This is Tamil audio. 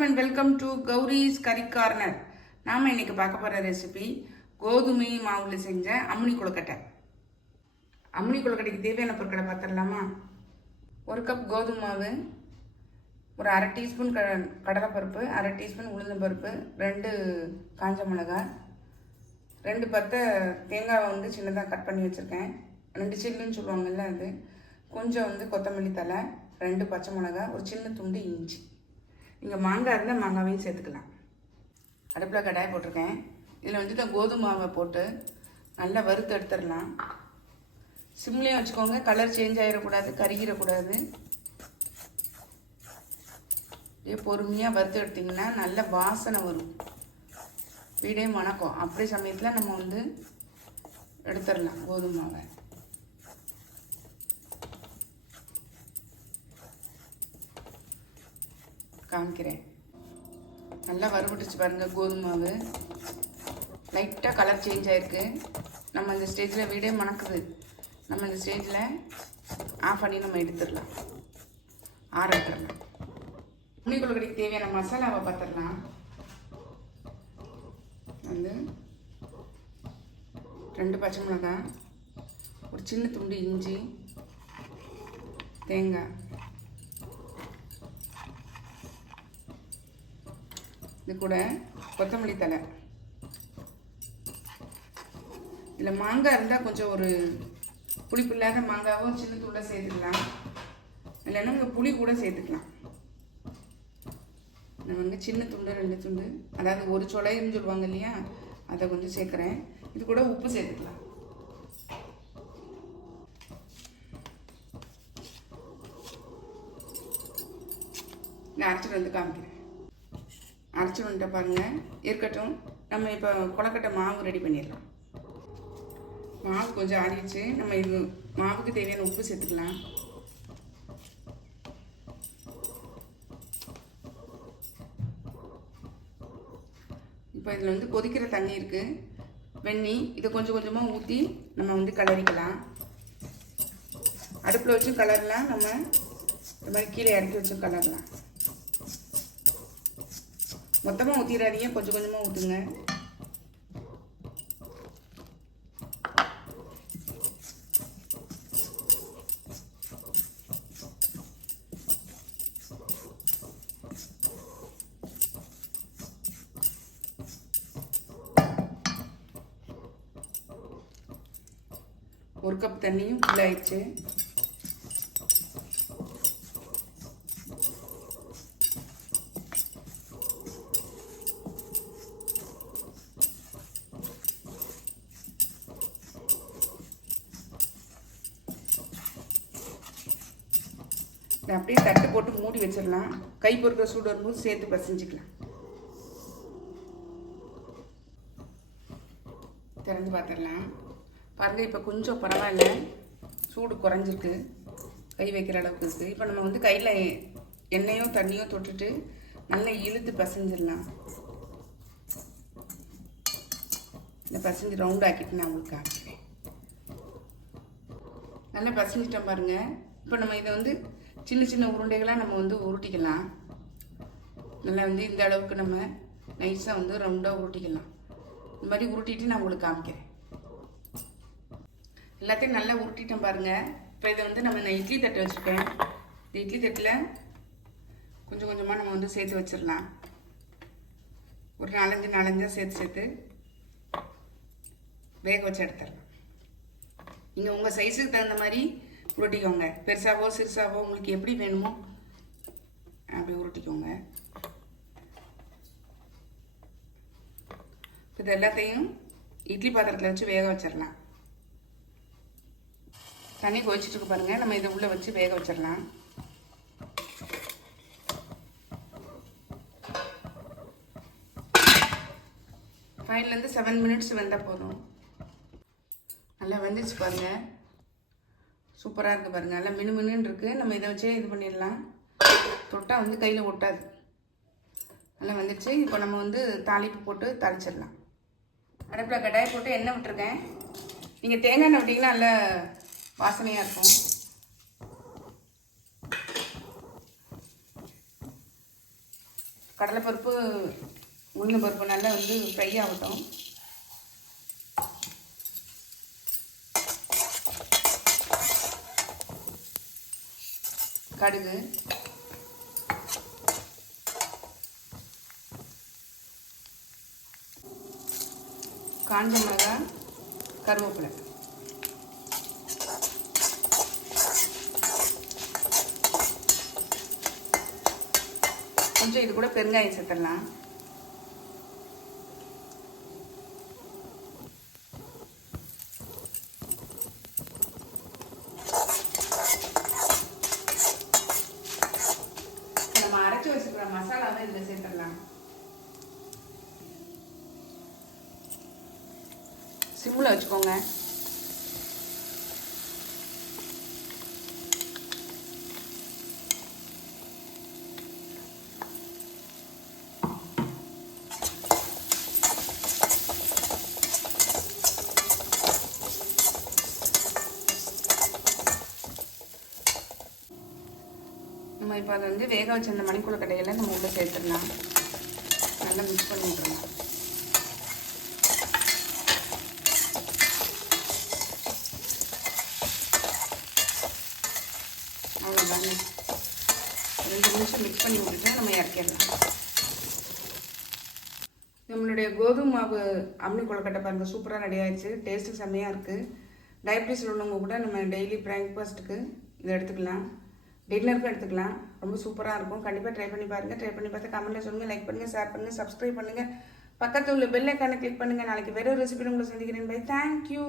வணக்கம் அண்ட் வெல்கம் டு கௌரிஸ் கறி கார்னர் நாம் இன்னைக்கு பார்க்க போகிற ரெசிபி கோதுமை மாவுல செஞ்ச அம்னி கொழுக்கட்டை. அம்னி கொழுக்கட்டைக்கு தேவையான பொருட்களை பார்த்துடலாமா? ஒரு கப் கோதுமை மாவு ஒரு அரை டீஸ்பூன் க கடலைப்பருப்பு அரை டீஸ்பூன் உளுந்தம்பருப்பு ரெண்டு காஞ்ச மிளகாய் ரெண்டு பத்தை தேங்காவை வந்து சின்னதாக கட் பண்ணி வச்சுருக்கேன். ரெண்டு சில்லுன்னு சொல்லுவாங்கல்ல அது. கொஞ்சம் வந்து கொத்தமல்லி தலை ரெண்டு பச்சை மிளகாய் ஒரு சின்ன துண்டு இஞ்சி. நீங்கள் மாங்காய் இருந்தால் மாங்காவையும் சேர்த்துக்கலாம். அடுப்பில் கடாயை போட்டிருக்கேன். இதில் வந்துட்டு கோதுமை மாவை போட்டு நல்லா வறுத்து எடுத்துடலாம். சிம்லேயும் வச்சுக்கோங்க. கலர் சேஞ்ச் ஆகிடக்கூடாது கருகிடக்கூடாது அப்படியே பொறுமையாக வறுத்து எடுத்திங்கன்னா நல்ல வாசனை வரும். வீடே மணக்கும் அப்படி சமயத்தில் நம்ம வந்து எடுத்துடலாம் கோதுமை காமிக்கிறேன். நல்லா வறுபட்டுச்சு பாருங்கள் கோதுமை மாவு. லைட்டாக கலர் சேஞ்ச் ஆகிருக்கு நம்ம இந்த ஸ்டேஜில் வீடே மணக்குது. நம்ம இந்த ஸ்டேஜில் ஆஃப் பண்ணி நம்ம எடுத்துடலாம். ஆற விட்டுறலாம். உண்ணி கொழுக்கடைக்கு தேவையான மசாலாவை பார்த்துடலாம். வந்து ரெண்டு பச்சை மிளகாய் ஒரு சின்ன துண்டு இஞ்சி தேங்காய். இது கூட கொத்தமல்லி தலை இதில் மாங்காய் இருந்தால் கொஞ்சம் ஒரு புளிப்பு இல்லாத மாங்காவும் சின்ன தூளாக சேர்த்துக்கலாம். இல்லைன்னா உங்கள் புளி கூட சேர்த்துக்கலாம். நான் வந்து சின்ன துண்டு ரெண்டு துண்டு அதாவது ஒரு சொலைன்னு சொல்லுவாங்க இல்லையா அதை கொஞ்சம் சேர்க்குறேன். இது கூட உப்பு சேர்த்துக்கலாம். நான் அரைச்சிட்டு வந்து காமிக்கிறேன். அரைச்சி வந்துட்ட பாருங்கள் இருக்கட்டும். நம்ம இப்போ கொலக்கட்டை மாவு ரெடி பண்ணிடலாம். மாவு கொஞ்சம் ஆறிடுச்சு. நம்ம இது மாவுக்கு தேவையான உப்பு சேர்த்துக்கலாம். இப்போ இதில் வந்து கொதிக்கிற தண்ணி இருக்குது வெந்நி இதை கொஞ்சம் கொஞ்சமாக ஊற்றி நம்ம வந்து கலரிக்கலாம். அடுப்பில் வச்சு கலரலாம். நம்ம இந்த மாதிரி கீழே இறக்கி வச்சு கலரலாம். மொத்தமாக ஊற்றிடாதீங்க கொஞ்சம் கொஞ்சமாக ஊற்றுங்க ஒரு கப் தண்ணியும் ஃபுல் இதை அப்படியே தட்டு போட்டு மூடி வச்சிடலாம். கை பொறுக்கிற சூடு வரும்போது சேர்த்து பசிஞ்சிக்கலாம். திறந்து பார்த்துடலாம். பாருங்கள் இப்போ கொஞ்சம் பரவாயில்ல. சூடு குறைஞ்சிருக்கு. கை வைக்கிற அளவுக்கு இருக்குது இப்போ நம்ம வந்து கையில் எண்ணெயோ தண்ணியோ தொட்டுட்டு நல்லா இழுத்து பசஞ்சிடலாம். இந்த பசஞ்சு ரவுண்ட் ஆக்கிட்டு நான் உங்களுக்கு காமிக்கிறேன். நல்லா பசஞ்சிட்டேன் பாருங்கள் இப்போ நம்ம இதை வந்து சின்ன சின்ன உருண்டைகளாக நம்ம வந்து உருட்டிக்கலாம். நல்லா வந்து இந்த அளவுக்கு நம்ம நைஸாக வந்து ரவுண்டாக உருட்டிக்கலாம். இந்த மாதிரி உருட்டிட்டு நான் உங்களுக்கு காமிக்கிறேன். எல்லாத்தையும் நல்லா உருட்டிட்டோம் பாருங்கள் இப்போ இதை வந்து நம்ம நான் இட்லி தட்டு வச்சுருக்கேன். இந்த இட்லி தட்டில் கொஞ்சம் கொஞ்சமாக நம்ம வந்து சேர்த்து வச்சிடலாம். ஒரு நாலஞ்சு நாலஞ்சாக சேர்த்து சேர்த்து வேக வச்சு எடுத்துடலாம். நீங்கள் உங்கள் சைஸுக்கு தகுந்த மாதிரி உருட்டிக்கோங்க. பெருசாகவோ சிறுசாவோ உங்களுக்கு எப்படி வேணுமோ அப்படி உருட்டிக்கோங்க. இது எல்லாத்தையும் இட்லி பாத்திரத்தில் வச்சு வேக வச்சிடலாம். தண்ணி கொதிச்சிட்டு பாருங்கள் நம்ம இதை உள்ளே வச்சு வேக வச்சிடலாம். ஃபைவ்லேருந்து செவன் மினிட்ஸ் வெந்தால் போதும். நல்லா வெந்துச்சு பாருங்கள் சூப்பராக இருக்குது பாருங்கள் நல்லா மினு மினுன்னு இருக்குது நம்ம இதை வச்சே இது பண்ணிடலாம். தொட்டால் வந்து கையில் ஒட்டாது. நல்லா வந்துடுச்சு இப்போ நம்ம வந்து தாளிப்பு போட்டு தரைச்சிடலாம். அடுப்பில் கடாயை போட்டு எண்ணெய் விட்டுருக்கேன். நீங்கள் தேங்காய் எண்ணெய் விட்டிங்கன்னா நல்லா வாசனையாக இருக்கும். கடலைப்பருப்பு உளுந்து பருப்பு நல்லா வந்து ஃப்ரை ஆகட்டும். கடுகு. காஞ்ச மிளகா கருவேப்பிலை. கொஞ்சம் இது கூட பெருங்காயம் சேர்த்துடலாம் இப்ப நம்ம அரைச்சி வச்சுக்கிற மசாலாவை இதில் சேர்த்துடலாம் சிம்மில் வச்சுக்கோங்க. நம்ம இப்போ அதை வந்து வேக வச்சிருந்த மணிக்குள்ள கடையில் நம்ம உள்ளே சேர்த்துடலாம். நல்லா மிக்ஸ் பண்ணி அவ்வளோதாங்க ரெண்டு நிமிஷம் மிக்ஸ் பண்ணி விட்டுட்டு நம்ம இறக்கிடலாம். நம்மளுடைய கோதுமை மாவு அம்னி கொழுக்கட்டை பாருங்க சூப்பராக ரெடி ஆயிடுச்சு. டேஸ்ட்டு செம்மையாக இருக்குது டயபிட்டிஸில் உள்ளவங்க கூட நம்ம டெய்லி பிரேக்ஃபாஸ்ட்டுக்கு இதை எடுத்துக்கலாம். டின்னருக்கும் எடுத்துக்கலாம். ரொம்ப சூப்பராக இருக்கும். கண்டிப்பாக ட்ரை பண்ணி பாருங்கள் ட்ரை பண்ணி பார்த்து கமெண்ட்டில் சொல்லுங்கள் லைக் பண்ணுங்கள் ஷேர் பண்ணுங்கள் சப்ஸ்கிரைப் பண்ணுங்கள் பக்கத்தில் உள்ள பெல் ஐக்கானை கிளிக் பண்ணுங்கள் நாளைக்கு வேறு ஒரு ரெசிபி உங்களை சந்திக்கிறேன். By thank you